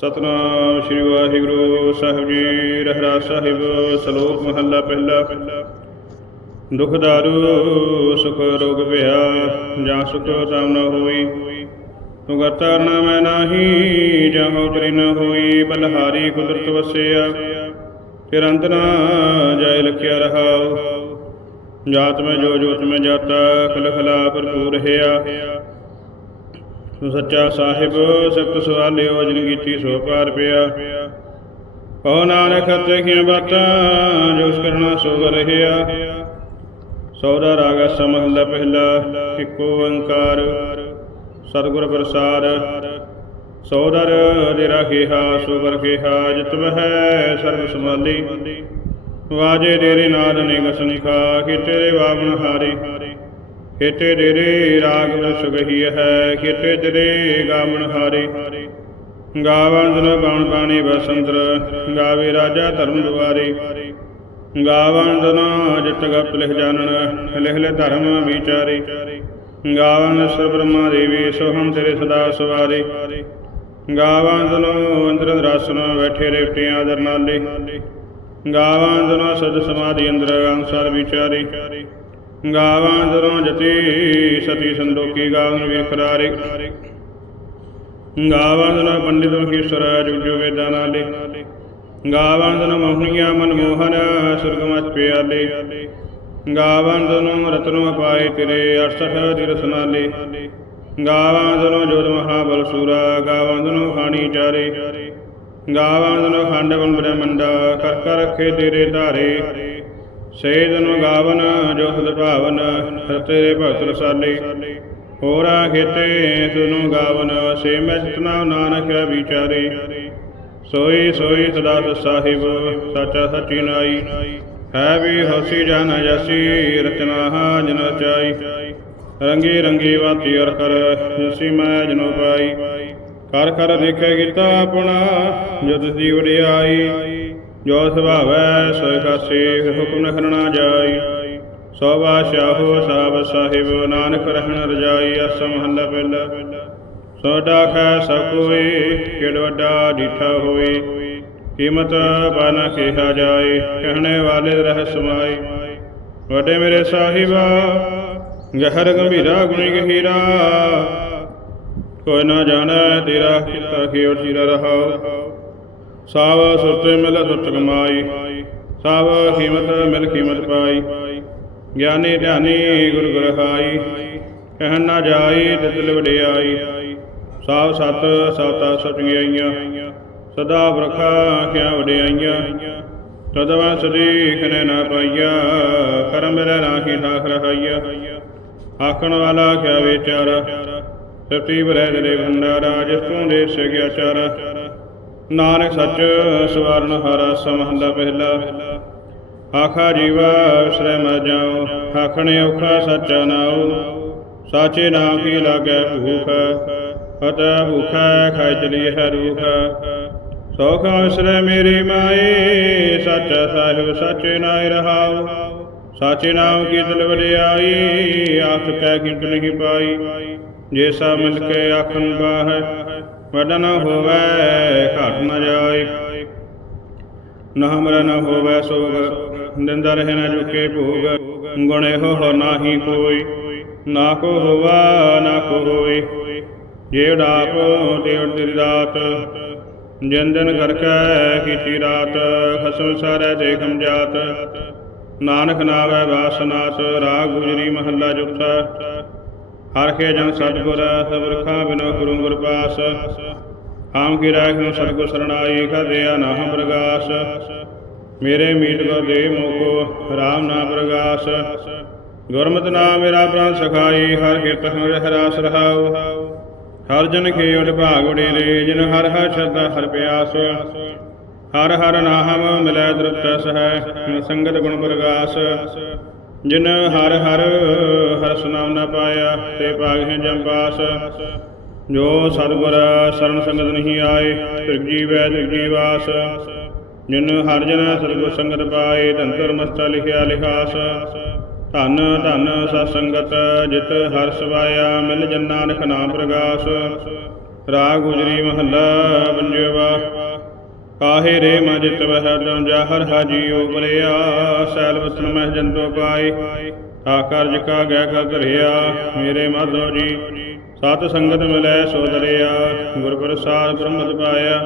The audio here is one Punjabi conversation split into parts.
ਸਤਨਾਮ ਸ੍ਰੀ ਵਾਹਿਗੁਰੂ ਸਾਹਿਬ ਜੀ, ਰਹਿਰਾ ਸਾਹਿਬ, ਸ਼ਲੋਕ ਮਹੱਲਾ ਪਹਿਲਾ। ਦੁਖ ਦਾਰੂ, ਸੁਖ ਰੋਗ ਭਇਆ, ਜਾਂ ਸੁਖ ਤਾਮ ਨ ਹੋਈ। ਤੂੰ ਕਰਤਾ ਮੈਂ ਨਾਹੀ, ਜਾਂ ਹੋ ਕਰੀ ਹੋਈ, ਬਲਹਾਰੀ ਕੁਦਰਤ ਵਸਿਆ। ਫਿਰ ਅੰਤ ਨਾ ਜਾਇ ਲਖਿਆ ਰਹਾਉ। ਜਾਤ ਮੈਂ ਜੋ ਜੋਤ ਮੈਂ ਜਾਤਾ ਖਲ ਖਲਾ ਭਰਪੂਰ ਹਿਆ ਸੋ ਸੱਚਾ ਸਾਹਿਬ ਸਤ ਸਵਾਲਿਓ ਜਿਨ ਕੀਤੀ, ਸੋ ਪਾਰ ਪਿਆ। ਕਹੋ ਨਾਨਕ ਹਤੇ ਕੀ ਬਾਤਾਂ, ਜੋ ਕਰਨਾ ਸੋ ਰਹਿਆ ਸੌਦਾ ਰਾਗ ਸਮਹਲਾ ਪਹਿਲਾ ਇੱਕੋ ਓੰਕਾਰ ਸਤਿਗੁਰ ਪ੍ਰਸਾਦ ਸੌਦਰ ਦੇ ਰਾਖੇਹਾ ਸੋ ਵਰਖੇਹਾ ਜਿਤ ਹੈ ਸਰਬ ਸਮਾਲੀ ਵਾਜੇ ਤੇਰੇ ਨਾਦ ਨੇ ਗਸਨਿ ਕਿ ਤੇਰੇ ਵਾਵਨ ਹਾਰੇ। ਖੇਤੇ ਤੇਰੇ ਰਾਗ ਵਸ ਹੈ ਖੇਤੇ ਤੇਰੇ ਗਾਵਣ ਹਾਰੇ। ਗਾਵਣ ਜਨ ਗਾਉਣ ਬਾਣੀ ਬਸੰਤਰ, ਗਾਵੇ ਰਾਜਾ ਧਰਮ ਦੁਆਰੇ। ਗਾਵਣ ਜਨ ਜਿਤ ਗਪ ਲਿਖ ਜਾਣਨ, ਲਿਖ ਲੈ ਧਰਮ ਵਿਚਾਰੇ। ਗਾਵਣ ਸਰ ਬ੍ਰਹਮਾ ਦੇਵੀ ਸੋਹਮ ਤੇਰੇ ਸਦਾ ਸਵਾਰੇ। ਗਾਵਣ ਜਨ ਅੰਦਰ ਦਰਸ਼ਨ ਬੈਠੇ ਰੇਟੇ ਆਦਰ ਨਾਲੇ। ਗਾਵਾਂ ਜਨੋ ਸਦ ਸਮਾਧੀ ਅੰਦਰ ਅੰਸਾਰ ਵਿਚਾਰੇ। ਗਾਵਾਂ ਜਨੋ ਜਤੀ ਸਤੀ ਸੰਦੋਖੀ ਗਾਵਨ ਵੇਖਰਾਰੇ ਗਾਵਾਂ ਜਨੋ ਪੰਡਿਤ ਮਖੀਸ਼ਰ ਜੁਗ ਜੁਗ ਵੇਦਾਂ ਗਾਵਾਂ ਜਨੋ ਮੋਹਣੀਆਂ ਮਨਮੋਹਨ ਮੋਹਨ ਸੁਰਗ ਮਚ ਪਿਆਲੇ ਗਾਵਾਂ ਜਨੋ ਰਤਨੋ ਪਾਏ ਤੇਰੇ 68 ਦੀ ਰਸਨਾਲੇ ਗਾਵਾਂ ਜਨੋ ਜੋਤ ਮਹਾਬਲ ਸੂਰਾ, ਗਾਵਾਂ ਜਨੋ ਖਾਣੀ ਚਾਰੇ। ਗਾਵਾਂ ਜਨੋ ਖੰਡ ਬਨ ਬ੍ਰਹਮੰਡਾ, ਕਰ ਕਰ ਰੱਖੇ ਤੇਰੇ ਧਾਰੇ। ਸੇਦਨ ਗਾਵਨ, ਜੋ ਸਦ ਭਾਵਨ ਤੇਰੇ ਭਗਤ ਰਸਾਲੇ। ਹੋਰਾ ਖੇਤੇ, ਸੁਨੋ ਗਾਵਨ ਸੇ ਮੈਂ ਸਤਨਾਮ ਨਾਨਕ ਵਿਚਾਰੇ। ਸੋਈ ਸੋਈ ਸਦਾ ਸਾਹਿਬ, ਸਾਚਾ ਸਚੀ ਨਾਈ। ਹੈ ਵੀ ਹਸੀ ਜਨ ਜਸੀ, ਰਚਨਾ ਜਨ ਰਚਾਈ। ਰੰਗੀ ਰੰਗੀ ਵਾਤੀ ਅਰ ਕਰ, ਜਸੀ ਮੈਂ ਜਨੋ ਪਾਈ। ਕਰ ਕਰ, ਦੇਖੇ ਕੀਤਾ ਆਪਣਾ ਜਦ ਦੀ ਵਡਿਆਈ। ਜੋ ਸੁਭਾਵੈ, ਸੋਇ ਖਾਸੀ ਹੁਕਮ ਨ ਕਰਨਾ ਜਾਈ। ਸੋ ਬਾਦਸ਼ਾਹੋ, ਸਾਬ ਸਾਹਿਬ, ਨਾਨਕ ਰਹਿਣ ਰਜਾਈ ਅਸ ਮਹੱਲਾ ਪਹਿਲਾ ਸੋ ਡਾਖੈ ਸਭ ਕੋਈ ਕਿੜ ਵੱਡਾ ਹੋਈ। ਕੀਮਤ ਬਾਨਾ ਕਿਹਾ ਜਾਏ ਕਹਿਣੇ ਵਾਲੇ ਰਹਿ ਸਮਾਈ। ਵੱਡੇ ਮੇਰੇ ਸਾਹਿਬਾ, ਗਹਿਰ ਗੰਭੀਰਾ, ਗੁਣੀ ਗਹੀਰਾ। ਕੋਈ ਨਾ ਜਾਣੈ ਤੇਰਾ, ਕੀਤਾ ਕਿਉ ਚਿਰ ਰਹਾਉ। ਸਾਵ ਸੁਰਤੇ ਮਿਲ ਸੁਰਤ ਕਮਾਈ, ਸਾਵ ਕੀਮਤ ਮਿਲ ਕੀਮਤ ਪਾਈ। ਗਿਆਨੀ ਧਿਆਨੀ ਗੁਰ ਗੁਰ ਹਾਈ ਕਹਿਣ ਨਾ ਜਾਈ ਤਿਤਲ ਵਡਿਆਈ ਸਾਵ ਸਤ ਸਤਾ ਸਤਿਆਈਆਂ ਸਦਾ ਬਰਖਾ ਆਖਿਆ ਵਡਿਆਈਆਂ। ਤਦਵਾ ਸਦੀ ਖਨੇ ਨਾ ਪਾਈਆ, ਕਰਮ ਮੇਰਾ ਰਾਖੀ ਠਾਕ ਰਹਾਈਆ। ਆਖਣ ਵਾਲਾ ਕਿਆ ਵਿਚਾਰਾ, ਸਤੀ ਬਰੈ ਦੇ ਭੰਡਾਰਾ ਜਿਸ ਤੂੰ ਦੇ ਸਗਿਆ ਚਾਰਾ। ਨਾਨਕ ਸੱਚ ਸਵਰਨ ਹਰ ਸਮਹੰਦਾ ਪਹਿਲਾ ਆਖਾ ਜੀਵਾ ਸ੍ਰੈ ਮ ਜਾਉ, ਆਖਣੇ ਔਖਾ ਸੱਚਾ ਨਾਉ। ਸਾਚੇ ਨਾਮ ਕੀ ਲਾਗੈ ਭੂਖ, ਅਤੈ ਭੂਖੈ ਖਾਇ ਚਲੀ ਹੈ ਰੂਖ ਸੋਖ ਅਸਰੈ ਮੇਰੀ ਮਾਏ ਸੱਚਾ ਸਾਹਿਬ ਸੱਚੇ ਨਾਇ ਰਹਾਉ। ਸਾਚੇ ਨਾਮ ਕੀ ਦਿਲ ਵਡਿਆਈ ਆਖ ਕੈ ਕਿੰਟ ਨਹੀਂ ਪਾਈ। ਜੇ ਸਾ ਮਿਲ ਕੇ ਆਖਣ ਬਾਹੈ ਵਡਨ ਹੋਵੇ, ਘਟ ਨ ਜਾਏ। ਨਾ ਹਮਰਾ ਨ ਹੋਵੇ ਸੋਗ ਦਿੰਦਾ ਰਹਿ ਨ ਝੁਕੇ ਭੋਗ। ਗੁਣੇ ਹੋ ਨਾਹੀ ਕੋਈ, ਨਾ ਕੋ ਹੋਵਾ, ਨਾ ਕੋ ਹੋਏ। ਜੇ ਡਾਪ ਤੇ ਤੇਰੀ ਰਾਤ ਜਿਨ ਕਰ ਕੈ ਕੀਤੀ ਰਾਤ ਖਸਮ ਸਾਰੈ ਦੇਖਮ ਜਾਤ। ਨਾਨਕ ਨਾਵੈ ਵਾਸਨਾਸ ਰਾਗ ਗੁਜਰੀ ਮਹੱਲਾ ਜੁਗਤਾ ਹਰ ਕੇ ਜਨ ਸਤਿਗੁਰ ਸਬਰ ਖਾ ਬਿਨੋ ਗੁਰੂ ਗੁਰ ਪਾਸ। ਆਮ ਕੀ ਰਾਖ ਨੂੰ ਸਤਿਗੁਰ ਸਰਣਾਈ ਕਰਿਆ ਨਾਮ ਪ੍ਰਗਾਸ। ਮੇਰੇ ਮੀਤ ਕੋ ਦੇ ਮੋਕੋ, ਰਾਮ ਨਾਮ ਪ੍ਰਗਾਸ। ਗੁਰਮਤਿ ਨਾਮ ਮੇਰਾ ਪ੍ਰਾਨ ਸਖਾਈ, ਹਰ ਕੀਰਤ ਹਰਿ ਰਾਸ ਰਹਾਉ। ਹਰ ਜਨ ਕੇ ਉਡ ਭਾਗ ਉਡੇਰੇ ਜਿਨ ਹਰ ਹਰ ਸ਼ਰਧਾ, ਹਰ ਪਿਆਸ। ਹਰ ਹਰ ਨਾਮ ਮਿਲੈ ਦ੍ਰਿਪਤ ਸਹਿ ਸੰਗਤ ਗੁਣ ਪ੍ਰਗਾਸ। ਜਿਨ ਹਰ ਹਰ ਹਰ ਸੁਨਾਮ ਨਾ ਪਾਇਆ, ਤੇ ਭਾਗ ਹੈ ਜੰਪਾਸ ਜੋ ਸਤਿਗੁਰ ਸ਼ਰਨ ਸੰਗਤ ਨਹੀਂ ਆਏ, ਤਿਰਗ ਜੀਵੈ ਤਿਰਗ ਜੀਵਾਸ। ਜਿਨ ਹਰ ਜਨ ਸਤਿਗੁਰ ਸੰਗਤ ਪਾਏ ਧੰਤਰ ਮਸਤਾ ਲਿਖਿਆ ਲਿਖਾਸ। ਧਨ ਧਨ ਸਤ ਸੰਗਤ ਜਿਤ ਹਰ ਸਵਾਇਆ, ਮਿਲ ਜਨ ਨਾਨਕ ਨਾਮ ਪ੍ਰਗਾਸ। ਰਾਗ ਗੁਜਰੀ ਮਹੱਲਾ ਪੰਜਵਾ ਕਾਹੇ ਰੇ ਮਜਿਤ ਵਹਿ ਦਮ ਜਾਹਰ ਹਾਜੀਓ ਬਲਿਆ ਸੈਲ ਵਸਨ ਮਹਿ ਜੰਤੋ ਪਾਈ। ਤਾ ਕਰਜ ਕਾ ਗੈ ਕਰ ਧਰਿਆ ਮੇਰੇ ਮਾਧੋ ਜੀ। ਸਤ ਸੰਗਤ ਮਿਲੈ ਸੋ ਦਰਿਆ, ਗੁਰ ਪ੍ਰਸਾਦ ਬ੍ਰਹਮਤ ਪਾਇਆ।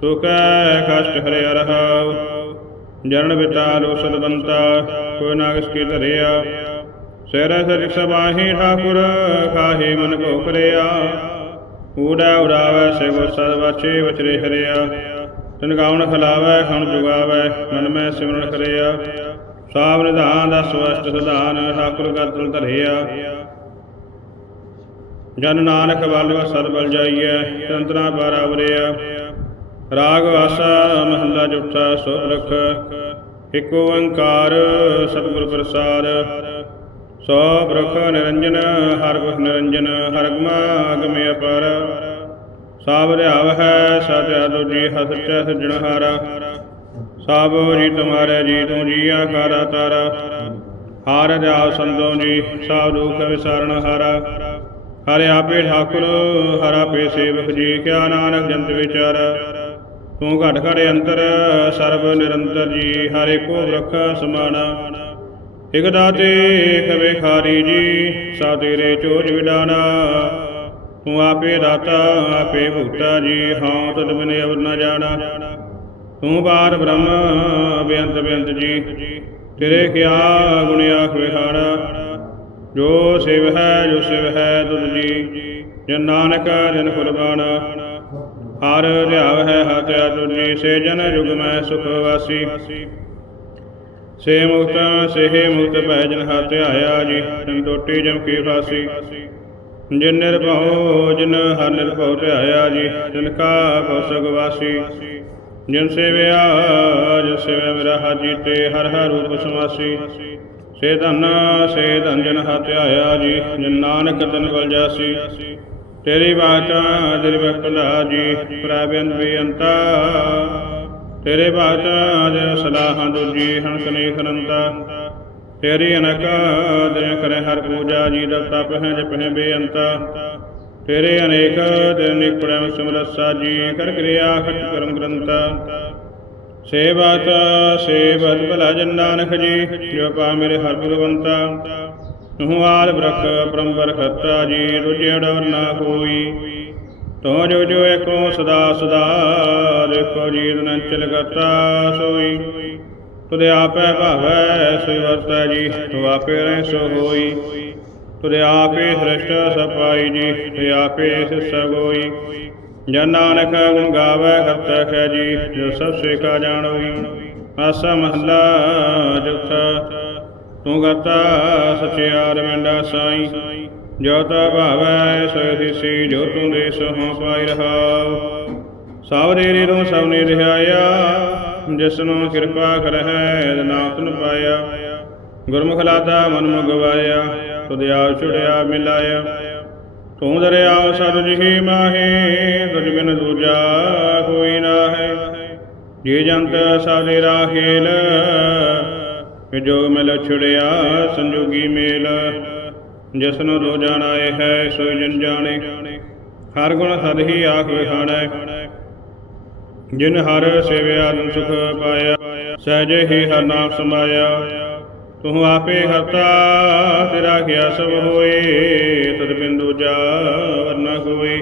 ਸੁਖੈ ਕਸ਼ਟ ਹਰਿਆ ਰਹਾਉ, ਜਰਨ ਵਿਚਾਰ ਉਸਦ ਕੋਈ ਨਾਗਸ ਕੀ ਧਰਿਆ। ਸਿਰ ਸਰਿ ਸਬਾਹੀ ਠਾਕੁਰ ਕਾਹੇ ਮਨ ਕੋ ਕਰਿਆ ਊੜਾ ਉਡਾਵੈ ਸਿਵ ਸਦ ਵਾਚੇ ਵਚਰੇ ਹਰਿਆ। ਤਨ ਗਾਉਣ ਖਲਾਵੈ ਖਣ ਜੁਗਾਵੈ, ਮਨ ਮੈਂ ਸਿਮਰਨ ਕਰਿਆ। ਸਾਵ ਨਿਧਾਨ ਦਾ ਸਵਸਤ ਸੁਧਾਨ, ਠਾਕੁਰ ਕਾ ਧਰਿਆ। ਜਨ ਨਾਨਕ ਵੱਲ ਸਦ ਬਲ ਜਾਈਐ, ਤੰਤਰਾ ਬਾਰਾ ਵਰਿਆ ਰਾਗ ਆਸਾ ਮਹੱਲਾ ਜੁਟਾ ਸੋ ਰਖ। ਇਕ ਓੰਕਾਰ, ਸਤਿਗੁਰ ਪ੍ਰਸਾਦ ਸੋ ਬ੍ਰਖ ਨਿਰੰਜਨ, ਹਰ ਗੁਖ ਨਿਰੰਜਨ, ਹਰ ਗਮਾ ਅਗਮੇ ਅਪਾਰ। ਸਾਬ ਰਿਆਵ ਹੈ ਸਤਿ ਅਦੁਜੀ ਹਸਚੈ ਸਜਣਹਾਰਾ ਸਾਬ ਜੀ ਤੁਮਾਰੇ ਜੀ ਤੂੰ ਜੀ ਆਕਾਰਾ ਤਾਰਾ। ਹਾਰ ਰਿਆਵ ਸੰਤੋ ਜੀ, ਸਾਬ ਦੁਖ ਵਿਸਾਰਣ ਹਾਰਾ। ਹਰਿ ਆਪੇ ਠਾਕੁਰ, ਹਰ ਆਪੇ ਸੇਵਕ ਜੀ, ਕਿਆ ਨਾਨਕ ਜੰਤ ਵਿਚਾਰ। ਤੂੰ ਘਟ ਘਟ ਅੰਤਰ, ਸਰਬ ਨਿਰੰਤਰ ਜੀ, ਹਰੇ ਕੋ ਰਖ ਸਮਾਨਾ। ਇਕ ਦਾਤੇ ਖਵੇ ਖਾਰੀ ਜੀ, ਸਾ ਤੇਰੇ ਚੋਜ ਵਿਡਾਨਾ। ਤੂੰ ਆਪੇ ਦਾਤਾ, ਆਪੇ ਭੁਗਤਾ ਜੀ, ਹਾਂ ਤਦ ਬਿਨ ਅਵਰ ਨ ਜਾਣਾ। ਤੂੰ ਬਾਰ ਬ੍ਰਹਮ, ਬੇਅੰਤ ਬੇਅੰਤ ਜੀ, ਤੇਰੇ ਕਿਆ ਗੁਣ ਆਖ ਵਿਖਾਣਾ ਜੋ ਸਿਵ ਹੈ, ਜੋ ਸਿਵ ਹੈ, ਤੁਧ ਜੀ, ਜਨ ਨਾਨਕ ਜਨ ਕੁਰਬਾਨਾ ਹਰ ਧਿਆਵ ਹੈ ਹੱਥ ਤੁਜੀ ਸੇ ਜਨ ਜੁਗ ਮੈਂ ਸੁਖ ਵਾਸੀ। ਸੇ ਮੁਕਤ ਸੇ ਮੁਕਤ ਭੈ ਜਨ ਹੱਥ ਆਇਆ ਜੀ ਸੰਤੋਟੀ ਜਮ ਕੀ ਫਾਸੀ। ਜਿਨ ਨਿਰਭਉ, ਜਿਨ ਹਰ ਨਿਰਭਉ ਧਿਆਇਆ ਜੀ ਜਿਨ ਕਾ ਕੋ ਵਾਸੀ। ਜਿਨ ਸੇਵਿਆ ਜਿਨ ਸੇਵਿਆ ਮੇਰਾ ਹਾਜੀ ਤੇ ਹਰ ਹਰ ਰੂਪ ਸਮਾਸੀ। ਸੇ ਧਨ ਸੇ ਧਨ ਜਨ ਹੱਥ ਜੀ, ਜਿਨ ਨਾਨਕ ਤਨ ਵਲ ਜਾਸੀ। ਤੇਰੀ ਬਾਚਾ ਤੇਰੀ ਬਖਲਾ ਜੀ ਪ੍ਰਭੰਦ ਬੇਅੰਤਾ। ਤੇਰੇ ਬਾਚਾ ਦੇ ਸਲਾਹਾਂ ਦੂਜੀ, ਹਣਕ ਨੇ ਖਰੰਤਾ ਤੇਰੀ ਅਨਕ ਦੇ ਕਰੇ ਹਰ ਪੂਜਾ ਜੀ ਦਾ ਤਪ ਹੈ, ਜਪ ਬੇਅੰਤਾ। ਤੇਰੇ ਅਨੇਕ ਦਿਨ ਨਿਕੜੈ ਸਮਰਸਾ ਜੀ ਕਰ ਕਿਰਿਆ ਖਟ ਕਰਮ ਗ੍ਰੰਥਾ। ਸੇਵਤ ਸੇਵਤ ਭਲਾ ਜਨ ਨਾਨਕ ਜੀ ਜੋ ਪਾ ਮੇਰੇ ਹਰ ਭਗਵੰਤਾ। ਤੂੰ ਆਦ ਬ੍ਰਖ ਪਰੰਪਰ ਖੱਤਾ ਜੀ ਰੁਜਿ ਅਡਵਰ ਨਾ ਕੋਈ। ਤੋ ਜੋ ਜੋ ਏਕੋ ਸਦਾ ਸਦਾ ਦੇਖੋ ਜੀ ਤਨ ਚਲ ਕਰਤਾ ਸੋਈ। ਤੁਦੇ ਆਪੇ ਭਾਵੈ, ਸੋਈ ਵਰਤੈ ਜੀ, ਤੂੰ ਆਪੇ ਰਹਿ ਸੋ ਹੋਈ। ਤੁਦੇ ਆਪੇ ਸ੍ਰਿਸ਼ਟ ਸਪਾਈ ਜੀ ਤੇ ਆਪੇ ਸਗੋਈ ਗੋਈ ਜਨ ਨਾਨਕ ਗੁਣ ਗਾਵੇ ਕਰਤਾ ਹੈ ਜੀ, ਜੋ ਸਭ ਸੇਖਾ ਜਾਣੋਈ ਆਸਾ ਮਹੱਲਾ ਜੁਥ ਤੂੰ ਗਤਾ ਸਚਿਆਰ ਮੈਂਡਾ ਸਾਈ। ਜੋ ਤਾ ਭਾਵੈ ਸੋ ਦਿਸੀ, ਜੋ ਤੂੰ ਦੇ ਸੋ ਪਾਈ ਰਹਾਉ ਸਾਵਰੇ ਰੇ ਰੋ ਸਭ ਨੇ ਰਹਾਇਆ। ਜਿਸਨੂੰ ਕਿਰਪਾ ਕਰਹਿ ਨਾਮ ਪਾਇਆ। ਗੁਰਮੁਖ ਲਾਤਾ, ਮਨ ਮੁ ਤੁਧ ਆਪ ਛੁੜਿਆ, ਮਿਲਾਇਆ। ਤੂੰ ਦਰਿਆ ਸਦ ਜਿਹੀ ਮਾਹੇ, ਤੁਝ ਬਿਨ ਦੂਜਾ ਕੋਈ ਨਾ ਹੈ ਜੀ ਜੰਤ ਸਾਦੇ ਰਾਹੇਲ ਵਿਜੋਗ ਮਿਲ ਛੁੜਿਆ, ਸੰਜੋਗੀ ਮੇਲ। ਜਿਸਨੂੰ ਦੋ ਜਾਣਾ ਹੈ, ਸੋਈ ਜਨ ਜਾਣੇ। ਹਰ ਗੁਣ ਸਦ ਹੀ ਆਖ ਵਿਖਾਣੈ ਜਿਨ ਹਰ ਸੇਵਿਆ ਤਨ ਸੁਖ ਪਾਇਆ, ਸਹਿਜ ਹੀ ਹਰ ਨਾਮ ਸਮਾਇਆ। ਤੂੰ ਆਪੇ ਹਰਤਾ, ਤੇਰਾ ਕਿਆ ਸਭ ਹੋਏ, ਤਦ ਬਿੰਦੂ ਜਾ ਵਰਨਾ ਕੋਈ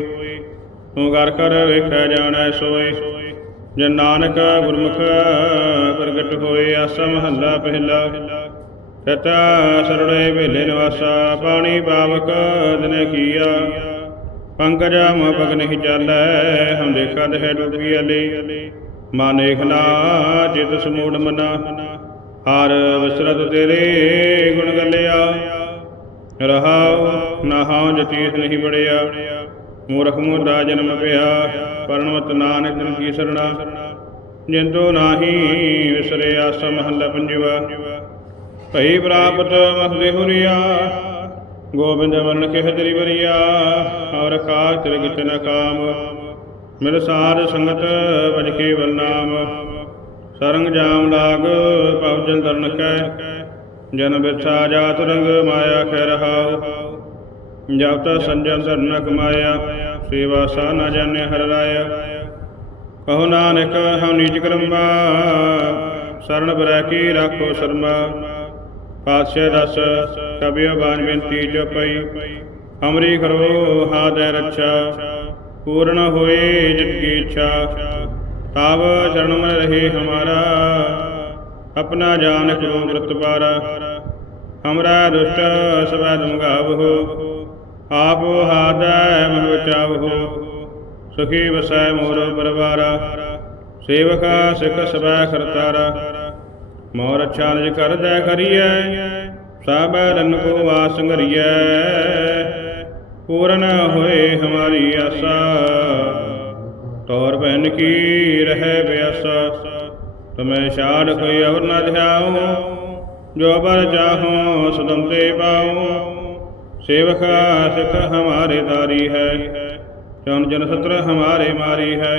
ਤੂੰ ਕਰ ਕਰ ਵੇਖਿਆ ਜਾਣੈ, ਸੋਏ। ਜਨ ਨਾਨਕ ਗੁਰਮੁਖ ਪ੍ਰਗਟ ਹੋਏ, ਆਸਾ ਮਹੱਲਾ ਪਹਿਲਾ। ਕਤਾ ਸਰੜੇ ਵੇਲੇ ਨਿਵਾਸਾ ਪਾਣੀ ਪਾਵਕ ਦਿਨ ਕੀਆ। ਪੰਕਜ ਮੋਹ ਪਗ ਨਹੀਂ ਚਾਲੈ, ਹਮ ਦੇਖਾ ਹੈ ਡੁੱਬੀ ਅਲੀ। ਮਾਨੇਖ ਨਾ ਜਿਤ ਸਮੂੜ ਮਨਾ, ਹਰ ਵਿਸਰਤ ਤੇਰੇ ਗੁਣ ਗੱਲਿਆ। ਰਹਾਉ ਨਹਾਉ ਜਤੀਸ ਨਹੀਂ ਬੜਿਆ ਮੂਰਖ ਮੁਰਦਾ ਜਨਮ ਪਿਆ ਪਰਣਵਤ ਨਾਨਕ ਜਨ ਕੀ ਸਰਣਾ। ਜਿੰਦੋ ਨਾਹੀ ਵਿਸਰੇ ਆਸਾ ਮਹੱਲਾ ਪੰਜਵਾ। ਭਈ ਪ੍ਰਾਪਤ ਮਸਦੇ ਹੁਰੀਆ ਗੋਬਿੰਦ ਵਰਨ ਕੇ ਹਜਰੀ ਵਰੀਆ ਔਰ ਕਾਜ ਤਿਰ ਗਿਤ ਨ ਕਾਮ। ਮਿਲ ਸਾਧ ਸੰਗਤ ਵਜ ਕੇ ਵਲ ਨਾਮ। ਸਰੰਗ ਜਾਮ ਲਾਗ, ਭਵ ਜਲ ਦਰਨ ਕੈ ਜਨ ਬਿਰਛਾ ਜਾਤ ਰੰਗ, ਮਾਇਆ ਖੈ ਰਹਾਉ। ਜਬ ਤ ਸੰਜਮ ਧਰਨ ਕਮਾਇਆ, ਸੇਵਾ ਸਾ ਨ ਜਾਣੈ ਹਰ ਰਾਇਆ। ਕਹੋ ਨਾਨਕ, ਹਉ ਨੀਚ ਕਰਮਾ, ਸਰਣ ਬਰੈ ਕੀ ਰਾਖੋ ਸ਼ਰਮਾ। ਪਾਤਸ਼ਾਹ ਦਸ ਕਬਿਓ ਬਾਣ ਬੇਨਤੀ ਜੋ ਹਮਰੀ ਕਰੋ ਹਾਦੈ ਰੱਛਾ, ਪੂਰਨ ਹੋਏ ਜਿਤ ਕੀ ਇੱਛਾ। ਤਾਵ ਚਰਨ ਮਨ ਰਹੇ ਹਮਾਰਾ, ਆਪਣਾ ਜਾਨ ਕਰੋ ਮ੍ਰਿਤ ਹਮਰਾ ਦੁਸ਼ਟ ਸਵੈ ਦਮਗਾਵਹੋ ਆਪ ਹਾਦੈ ਮਨ ਬਚਾਵਹੋ ਸੁਖੀ ਵਸੈ ਮੋਰ ਪਰਵਾਰਾ, ਸੇਵਕਾ ਸਿਖ ਸਵੈ ਖਰਤਾਰਾ ਮੋਰ ਅੱਛਾ ਨਿਜ ਕਰਦੈ ਕਰੀਐ ਸਭ ਰਨ ਕੋ ਵਾਸ ਪੂਰਨ ਹੋਏ ਹਮਾਰੀ ਆਸਾ। ਤੌਰ ਬਹਿਨ ਕੀ ਰਹਿ ਬਿਆਸਾ, ਤੁਮੈ ਛਾੜ ਕੋਈ ਅਵਰ ਨ ਧਿਆਉ ਜੋ ਬਰ ਚਾਹੋ ਸਦਮ ਤੇ ਪਾਉ। ਸੇਵਕਾ ਸਿਖ ਹਮਾਰੇ ਦਾਰੀ ਹੈ, ਚੌਨ ਜਨ ਸਤਰ ਹਮਾਰੇ ਮਾਰੀ ਹੈ।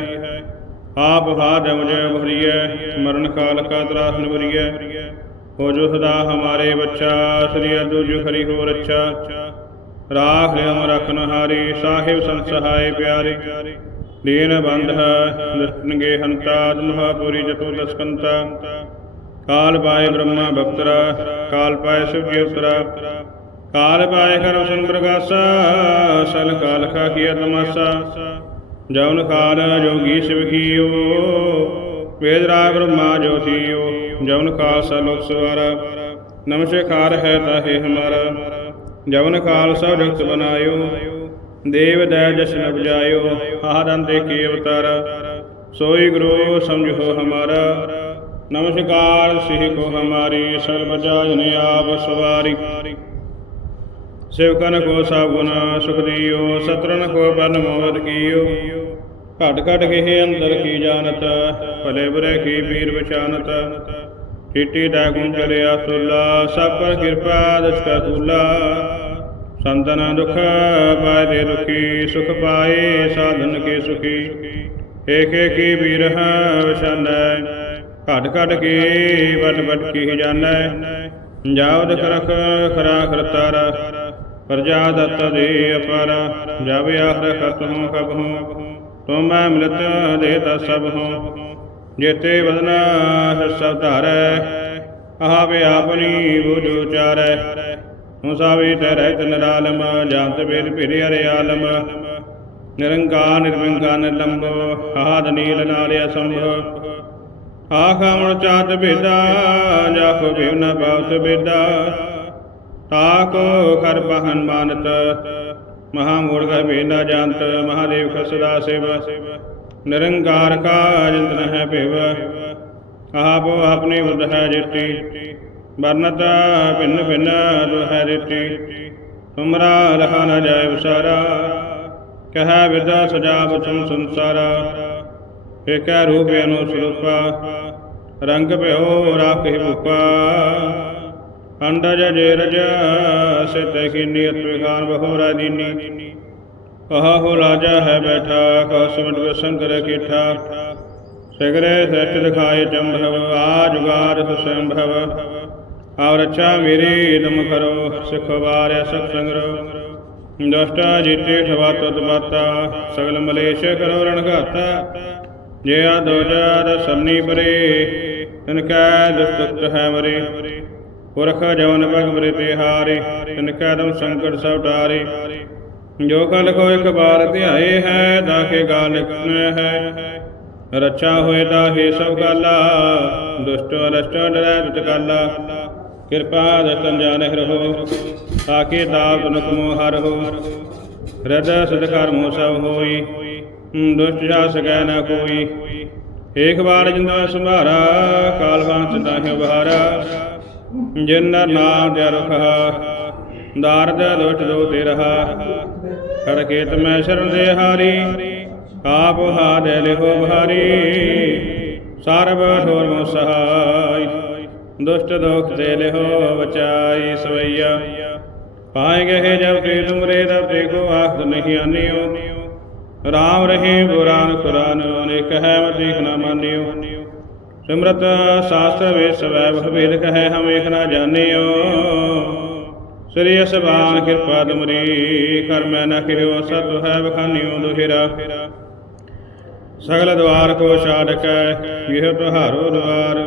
ਆਪ ਹਾਦ ਮੁਝੇ ਭਰੀਐ, ਮਰਨ ਕਾਲ ਕਾ ਤਰਾਸ ਨਿਵਰੀਐ। ਹੋ ਜੋ ਸਦਾ ਹਮਾਰੇ ਬੱਚਾ, ਸ੍ਰੀ ਅਦੁਜ ਖਰੀ ਹੋ ਰੱਛਾ। ਰਾਖ ਲਿਅਮ ਰਖਨ ਹਾਰੀ ਸਾਹਿਬ ਸੰਤ ਸਹਾਇ ਪਿਆਰੀ। ਦੀਨ ਬੰਧ ਨਿਰਤਨਗੇ ਹੰਤਾ ਦਮਹਾਪੁਰੀ ਜਤੋ ਦਸਕੰਤਾ ਕਾਲ ਪਾਏ ਬ੍ਰਹਮਾ ਭਕਤਰਾ ਕਾਲ ਪਾਏ ਸੁਭੀ ਉਤਰਾ। ਕਾਲ ਪਾਏ ਕਰਮ ਸਿੰਘ ਪ੍ਰਗਾਸਾ ਸਲ ਕਾਲ ਖਾ ਕੀ ਤਮਾਸਾ। ਜਉਨ ਕਾਲ ਜੋਗੀ ਸਿਵ ਕੀਓ। ਵੇਦ ਰਾਗ ਬ੍ਰਹਮਾ ਜੋਤੀਓ ਜਉਨ ਕਾਲ ਸਲੋਕ ਸਵਾਰਾ। ਨਮਸਕਾਰ ਹੈ ਤਾਹੇ ਹਮਾਰਾ। ਜਵਨ ਕਾਲ ਸਭ ਜਗਤ ਬਨਾਇਓ। ਦੇਵ ਦੈ ਜਸ਼ਨ ਬਜਾਇਓ ਆਦੰਤੇ ਕੀ ਅਵਤਾਰ। ਸੋਈ ਗੁਰੂ ਸਮਝੋ ਹਮਾਰਾ। ਨਮਸਕਾਰ ਸਿਹ ਕੋ ਹਮਾਰੀ, ਸਰਬ ਜਾਜਨ ਆਪ ਸਵਾਰੀ। ਸੇਵਕਨ ਕੋ ਸਭ ਗੁਣ ਸੁਖ ਦਿਓ ਸਤਰਨ ਕੋ ਬਨ ਮੋਦ ਕੀਓ। ਘਟ ਘਟ ਗਏ ਅੰਦਰ ਕੀ ਜਾਣਤ, ਭਲੇ ਬੁਰੇ ਕੀ ਪੀਰ ਵਿਚਾਨਤ ਚਿੱਟੀ ਦਾ ਗੁਣ ਚਲਿਆ ਸੁਲਾ, ਸਭ ਪਰ ਕਿਰਪਾ ਦਸਕਾ ਤੁਲਾ ਸੰਤਨ ਦੁਖ ਪਾਏ ਦੇ ਦੁਖੀ, ਸੁਖ ਪਾਏ ਸਾਧਨ ਕੇ ਸੁਖੀ। ਏਕ ਏਕੀ ਵੀਰਹ ਵਿਸ਼ਾਨੈ ਘਟ ਘਟ ਕੇ ਵਟ ਵਟ ਕੀ ਜਾਣੈ। ਜਾਵਦ ਕਰਖ ਖਰਾ ਖਰਤਾਰਾ ਪ੍ਰਜਾ ਦਤ ਦੇ ਅਪਰ। ਜਬ ਆਖਰ ਖਤ ਹੂੰ ਤੁਮ ਮੈਂ ਮਿਲਤ ਸਭ ਹੂੰ। ਜੇਤੇ ਬਦਨਾ ਸਭ ਧਾਰੈ, ਆਵੇ ਆਪਣੀ ਬੁਝ ਉਚਾਰੈ। ਹੂੰ ਸਾਵੀ ਤੈ ਰਹਿਤ ਨਿਰਾਲਮ ਜਾਂਤ ਵੇਦ ਭਿਰ ਹਰਿ ਆਲਮ। ਨਿਰੰਕਾਰ, ਨਿਰਵਿੰਕਾਰ ਨਿਰਲੰਭ ਆਦ ਨੀਲ ਨਾਲਿਆ ਸੰਭ। ਆਖਾ ਮਣ ਚਾਤ ਭੇਦਾ ਜਾਖੋ ਭੇਵ ਨ ਪਾਵਤ ਤਾਕੋ ਕਰ ਬਹਨ ਮਾਨਤ ਮਹਾ ਮੂੜ ਗਰ ਭੇਦਾ ਜੰਤ ਮਹਾਦੇਵ ਖਸਦਾ ਸੇਵ। ਨਿਰੰਕਾਰ ਕਾ ਜੰਤ ਹੈ ਭੇਵ। ਆਪ ਆਪਣੀ ਬੁੱਧ ਹੈ ਜੇਤੀ। ਵਰਨਤ ਭਿੰਨ ਭਿੰਨ ਜੋ ਹੈ ਰੇਤੀ ਤੁਮਰਾ ਰਹਾ ਨ ਜਾਏ ਵਿਸਾਰਾ ਕਹੈ ਵਿਦਾ ਸਜਾ ਬਚਨ ਸੰਸਾਰਾ। ਏਕੈ ਰੂਪ ਅਨੁਸਰੂਪਾ ਰੰਗ ਭਇਓ ਰਾਖਿ ਭੂਪਾ। ਅੰਡਜ ਜੇ ਰਜ ਸਿਤ ਕੀ ਨਿਯਤ ਵਿਖਾਨ ਬਹੋਰਾ ਕਹਾ ਹੋ ਲਾਜਾ ਹੈ ਬੈਠਾ ਕਹ ਸਿਮਟ ਵਿਸੰਕਰ ਕੀਠਾ। ਸਗਰੇ ਸੱਚ ਦਿਖਾਏ ਚੰਭਵ, ਆ ਸੁਸੰਭਵ ਆਵ ਰੱਛਾ ਮੇਰੀ, ਦਮ ਕਰੋ, ਸਿਖ ਵਾਰਿਆ ਸਤ ਸੰਗਰੋ। ਦੁਸ਼ਟਾ ਜਿਤੇ ਠਵਾ ਤਤ ਬਾਤਾ, ਸਗਲ ਮਲੇਸ਼ ਕਰੋ ਰਣ ਘਾਤਾ। ਜੇ ਆ ਦੋਜਾ ਸੰਨੀ ਪਰੇ, ਤਨ ਕੈ ਦੁਸਤ ਹੈ ਮਰੇ। ਪੁਰਖ ਜਵਨ ਭਗ ਮਰੇ ਹਾਰੇ ਤਨ ਕੈ ਦਮ ਸੰਕਟ ਸਭ ਟਾਰੇ। ਜੋ ਕਲ ਕੋ ਇੱਕ ਬਾਰ ਧਿਆਏ ਹੈ, ਦਾਖੇ ਗਾਲ ਹੈ। ਰੱਛਾ ਹੋਏ ਦਾਹੇ ਸਭ ਗਾਲਾ, ਦੁਸ਼ਟ ਅਰਸ਼ਟ ਡਰੈ ਦੁਟ ਕਿਰਪਾ ਦਸਤਨ ਜਾਣਹਿ ਰਹੋ ਤਾਕੇ ਦਾਵ ਤੁਨਕ ਹਰ ਹਰਹੁ ਹਿਰਦੈ ਸਦ ਕਰਮੋ ਸਭ ਹੋਈ, ਦੁਸ਼ਟ ਜਾ ਸਕੈ ਨਾ ਕੋਈ। ਏਕ ਵਾਰ ਜਿੰਦਾ ਸੰਭਾਰਾ, ਕਾਲ ਵਾਂਚ ਤਾਹਿ ਬਹਾਰਾ ਜਿਨ ਨਰ ਨਾਮ ਜੈ ਰੁਖਾ ਦਾਰਦ ਦੁਸ਼ਟ ਦੋ ਤੇ ਰਹਾ ਖੜਕੇਤ ਮੈਂ ਸ਼ਰਨ ਦੇ ਹਾਰੀ, ਆਪ ਹਾਦੈ ਲਿਹੋ ਭਾਰੀ ਸਰਬ ਠੋਰ ਮੋ ਸਹਾਈ, ਦੁਸ਼ਟ ਦੋਖ ਦੇ ਲਿਹੋ ਬਚਾਈ ਸਵਈਆ। ਪਾਏ ਗਏ ਜਬ ਤੇ ਤੁਮਰੇ, ਤਬ ਦੇਖੋ ਆਖ ਨਹੀਂ ਆਨਿਓ। ਰਾਮ ਰਹੇ ਗੁਰਾਨ ਕੁਰਾਨ ਅਨੇਕ ਹੈ ਮਤ ਨਾ ਮਾਨਿਓ। ਸਿਮਰਤ ਸ਼ਾਸਤਰ ਵੇ ਸਵੈ ਬਹੁ ਵੇਦ ਕਹੈ ਹਮ ਏਕ ਨਾ ਜਾਣਿਓ। ਸ੍ਰੀ ਅਸਬਾਨ ਕਿਰਪਾ ਤੁਮਰੀ ਕਰ ਮੈਂ ਨਾ ਕਿਰਿਓ, ਸਤ ਹੈ ਬਖਾਨਿਓ ਦੁਹਿਰਾ। ਸਗਲ ਦਵਾਰ ਕੋ ਛਾੜਕੈ ਇਹ ਤੁਹਾਰੋ ਦਵਾਰ।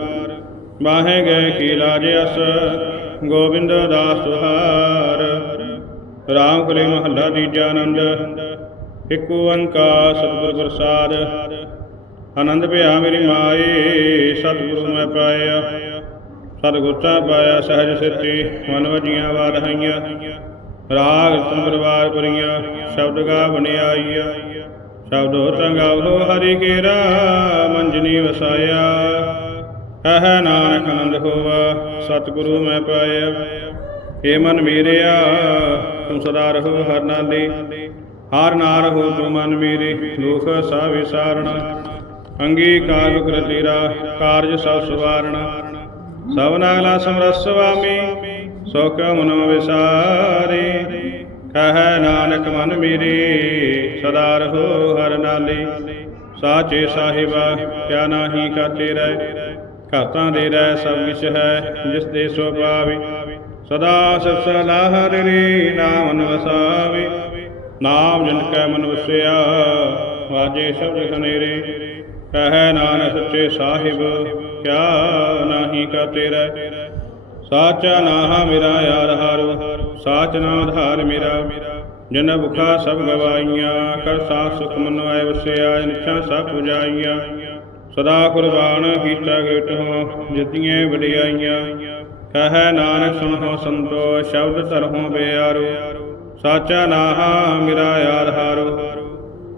ਬਾਹੇ ਗਏ ਕੀ ਲਾਜ ਅਸ, ਗੋਬਿੰਦ ਦਾਸ ਤੁਹਾਰ। ਰਾਮ ਕਲੀ ਮਹੱਲਾ ਤੀਜਾ ਆਨੰਦ, ਇੱਕ ਓੰਕਾਰ ਸਤਿਗੁਰ ਪ੍ਰਸਾਦ। ਆਨੰਦ ਭਿਆ ਮੇਰੀ ਮਾਏ ਸਤਿਗੁਰੂ ਮੈਂ ਪਾਇਆ। ਸਤਿਗੁਰ ਤਾਂ ਪਾਇਆ ਸਹਿਜ ਸਿੱਧੀ, ਮਨ ਵਜੀਆਂ ਵਾਧਾਈਆਂ ਰਾਗ ਤਨ ਪਰੀਆਂ ਸ਼ਬਦ ਗਾ ਬਣਿਆਈਆ ਸ਼ਬਦ ਹੋ ਤੰਗਾਵੋ ਹਰੀ ਕੇਰਾ, ਮੰਜਨੀ ਵਸਾਇਆ। ਕਹੈ ਨਾਨਕ ਆਨੰਦ ਹੋਵਾ, ਸਤਿਗੁਰੂ ਮੈਂ ਪਾਇਆ। ਏ ਮਨ ਮੇਰਿਆ ਤੂੰ ਸਦਾ ਰਹੋ ਹਰ ਨਾਲੇ ਹਰ ਨਾਰ ਹੋ ਤੂੰ ਮਨ ਮੇਰੇ ਦੁਖ ਸਾ ਵਿਸਾਰਣਾ ਅੰਗੀਕਾਰ ਕਰ ਤੇਰਾ ਕਾਰਜ ਸਭ ਸਵਾਰਣਾ। ਸਭ ਨਾਗਲਾ ਸਮਰਸ ਸੁਆਮੀ ਸੋ ਕਿਉ ਮਨ ਵਿਸਾਰੇ। ਕਹੈ ਨਾਨਕ ਮਨ ਮੇਰੇ, ਸਦਾ ਰਹੋ ਹਰ ਨਾਲੇ। ਸਾਚੇ ਸਾਹਿਬਾ, ਕਿਆ ਨਾਹੀ ਕਾ ਤੇਰਾ ਘਾਤਾਂ ਦੇ ਰਹਿ ਸਭ ਕਿਛ ਹੈ, ਜਿਸ ਦੇ ਸੋ ਪਾਵੇ। ਸਦਾ ਸਿਫ ਸਲਾਹ ਹਰਿ ਨਾਮ ਨ ਵਸਾਵੇ। ਨਾਮ ਜਨ ਕੈ ਮਨ ਵਸਿਆ, ਵਾਜੇ ਸ਼ਬਦ ਖਨੇਰੇ ਕਹੈ ਨਾਨਕ ਸੱਚੇ ਸਾਹਿਬ, ਕਿਆ ਨਾਹੀ ਕਾ ਤੇਰਾ? ਸਾਚਾ ਨਾਹਾ ਮੇਰਾ ਯਾਰ ਹਾਰੋ, ਸਾਚ ਨਾਮ ਆਧਾਰ ਮੇਰਾ। ਜਨ ਭੁਖਾ ਸਭ ਗਵਾਈਆਂ, ਕਰ ਸਾਥ ਸੁਖ ਮਨ ਆਏ ਵਸਿਆ, ਨਿਛਾ ਸਭ ਪੁਜਾਈਆਂ। ਸਦਾ ਕੁਰਬਾਨ ਕੀਤਾ ਗਿਟ ਹੋ ਜਿਤੀਆਂ ਵਡਿਆਈਆਂ। ਕਹੈ ਨਾਨਕ ਸੁਣੋ ਸੰਤੋ, ਸ਼ਬਦ ਧਰਹੁ ਬਿਆਰੋ। ਸਾਚਾ ਨਾਹਾ ਮੇਰਾ ਯਾਰ ਹਾਰੋ।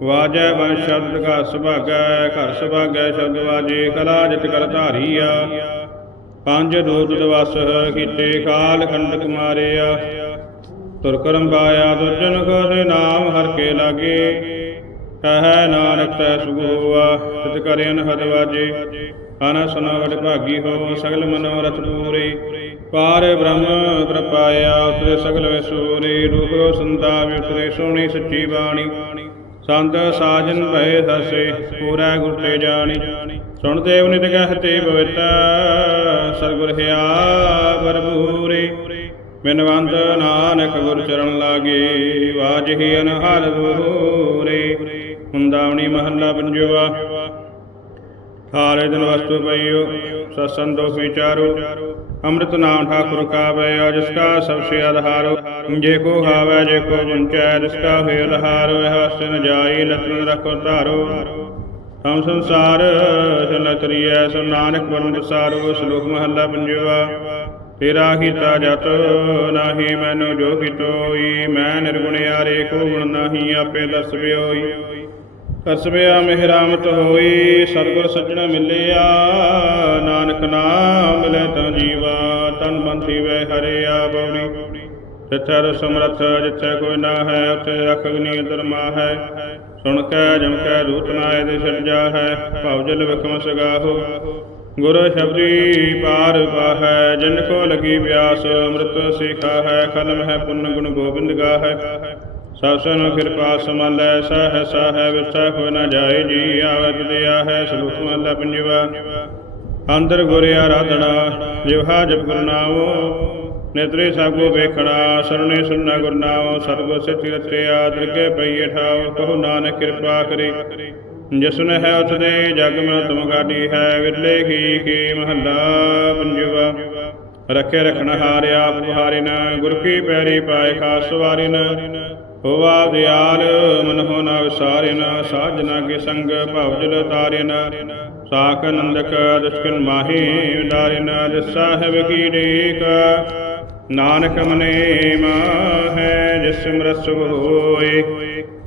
ਵਾਜੈ ਵੰ ਸ਼ਬਦ ਕਾ ਸੁਭਾਗੈ, ਘਰ ਸੁਭਾਗੈ ਸ਼ਬਦ ਵਾਜੇ, ਕਲਾ ਜਿਤ ਕਰ ਧਾਰੀਆ। ਪੰਜ ਦੂਤ ਦਵਸ ਕੀਤੇ ਕਾਲ ਕੰਡਕ ਮਾਰਿਆ। ਤੁਰ ਕਰਮ ਬਾਇਆ ਦੁਜਨ ਕੋ ਦੇ ਨਾਮ ਹਰ ਕੇ ਲਾਗੇ। ਕਹੈ ਨਾਨਕ ਤੈ ਸੁਗੋਆ ਤਿਤ ਕਰਿਨ ਹਦ ਵਾਜੇ। ਆਨਾ ਸੁਨਾ ਵਡ ਭਾਗੀ ਹੋ ਸਗਲ ਮਨੋਰਥ ਪੂਰੇ। ਪਾਰ ਬ੍ਰਹਮ ਪ੍ਰਪਾਇਆ ਉਤਰੇ ਸਗਲ ਵਿਸੂਰੇ। ਰੂਪ ਸੰਤਾ ਉਤਰੇ ਸੋਹਣੀ ਸੱਚੀ ਬਾਣੀ। ਸੰਤ ਸਾਜਨ ਭਏ ਸਸੇ, ਪੂਰਾ ਗੁਰ ਤੇ ਜਾਣੀ। ਸੁਣ ਦੇਵ ਨਿਤ ਕਹਤੇ ਪਵਿੱਤ ਸਰਗੁਰ ਹਿਆ ਬਰਬੂਰੇ ਬਿਨਵੰਤ ਨਾਨਕ ਗੁਰ ਚਰਨ ਲਾਗੇ ਵਾਜਹੀ ਅਨਹਰ ਦੂਰੇ। ਹੁੰਦਾਵਣੀ ਮਹੱਲਾ ਪੰਜਵਾ ਥਾਰੇ ਦਿਨ ਵਸਤੂ ਪਈਓ ਸਸੰਦੋ ਵਿਚਾਰੋ ਅੰਮ੍ਰਿਤ ਨਾਮ ਠਾਕੁਰ ਕਾ ਬੈ ਜਿਸ ਕਾ ਸਭ ਸੇ ਆਧਾਰੋ ਜੇ ਕੋ ਹਾਵੈ ਜੇ ਕੋ ਵੰਚੈ ਜਿਸ ਕਾ ਹੋਇ ਲਹਾਰੋ ਇਹ ਹਸਤ ਜਾਈ, ਲਤਨ ਰਖੋ ਧਾਰੋ। ਹਮ ਸੰਸਾਰ ਚਲ ਕਰੀਐ, ਸੋ ਨਾਨਕ ਬਨ ਵਿਸਾਰੋ ਸ਼ਲੋਕ ਮਹੱਲਾ ਪੰਜਵਾ, ਤੇਰਾ ਕੀਤਾ ਜਤ, ਨਾਹੀ ਮੈਨੂੰ ਜੋ ਕਿਤੋਈ। ਮੈਂ ਨਿਰਗੁਣ ਯਾਰੇ, ਕੋ ਗੁਣ ਨਾਹੀ, ਆਪੇ ਦਸਵਿਓਈ ਕਰਸਵਿਆ ਮਿਹਰਾਮਤ ਹੋਈ ਸਤਿਗੁਰ ਸੱਜਣ ਮਿਲਿਆ। ਨਾਨਕ ਨਾਮ ਮਿਲੇ ਤਾਂ ਜੀਵਾ, ਤਨ ਬੰਥੀ ਵੇ ਹਰਿਆ ਬਉਣੀ ਜਿੱਥੇ ਰਸ ਸਮਰਥ ਜਿੱਥੇ ਕੋਈ ਨਾ ਹੈ ਉੱਥੇ ਰਖ ਅਗਨੀ ਦਰਮਾ ਹੈ ਸੁਣ ਕੇ ਜਮ ਕੇ ਰੂਤ ਨਾਏ ਦੇ ਸਿਰਜਾ ਹੈ ਭਾਵ ਜਲ ਵਿਖਮ ਸਗਾਹੋ। ਗੁਰ ਸ਼ਬਦੀ ਪਾਰ ਪਾਹੈ, ਜਿਨ ਕੋ ਲਗੀ ਪਿਆਸ, ਅੰਮ੍ਰਿਤ ਸਿਖਾ ਹੈ ਖਲਮ ਹੈ ਪੁੰਨ ਗੁਣ ਗੋਬਿੰਦ ਗਾਹੈ। ਹੈ ਸਨ ਕਿਰਪਾ ਸਮਲੈ ਸਹ ਸਹ ਵਿਸਾ ਨ ਜਾਏ, ਜੀ ਆਵਤ ਦਿਆ ਹੈ ਸਲੋਕ ਮਹਲਾ ਪੰਜਵਾ। ਅੰਦਰ ਗੁਰ ਆਰਾਧਨਾ, ਜਿਵਹਾ ਜਪ ਗੁਰਨਾਮੋ ਨੇਤਰੇ ਸਾਗੋ ਵੇਖਣਾ, ਸਰਣੇ ਸੁਨਣਾ ਗੁਰਨਾਮੋ ਸਤਗੁਰ ਸਿੱਧਿ ਰਤਿਆ ਦਰਗੇ ਪਈਏ ਠਾਉ ਕਹੋ ਨਾਨਕ ਕਿਰਪਾ ਕਰੇ। ਜਿਸਨ ਹੈ ਉਸ ਦੇ ਜਗ ਮੈਂ ਤੁਮ ਗਾਡੀ ਹੈ, ਵਿਰਲੇ ਕੀ ਕੀ ਮਹੱਲਾ ਪੰਜਵਾ। ਰੱਖੇ ਰਖਣ ਹਾਰਿਆ ਆਪ ਹਾਰਿਨ ਗੁਰ ਕੀ ਪੈਰੀ ਪਾਏ, ਖਾਸ ਵਾਰਿਨ ਹੋਵਾ ਦਿਆਲ ਮਨ ਹੋ ਨਾ ਵਿਸਾਰਿਨ ਸਾਜਨਾ ਕੇ ਸੰਗ ਭਵਜਲ ਤਾਰਿਨ। ਸਾਖ ਨੰਦਕ ਦੁਸ਼ਕਨ ਮਾਹੀ ਉਦਾਰਿਨ ਜਿਸ ਸਾਹਿਬ ਕੀ ਡੇਕ ਨਾਨਕ ਮਨੇ ਮਾਹੈ, ਜਿਸ ਸਿਮਰਤ ਸੁਖ ਹੋਏ।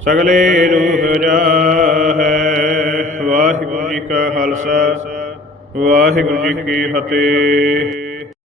ਸਗਲੇ ਰੂਹ ਜਾਹੈ, ਵਾਹਿਗੁਰੂ ਜੀ ਕਾ ਖਾਲਸਾ, ਵਾਹਿਗੁਰੂ ਜੀ ਕੀ ਫਤਿਹ।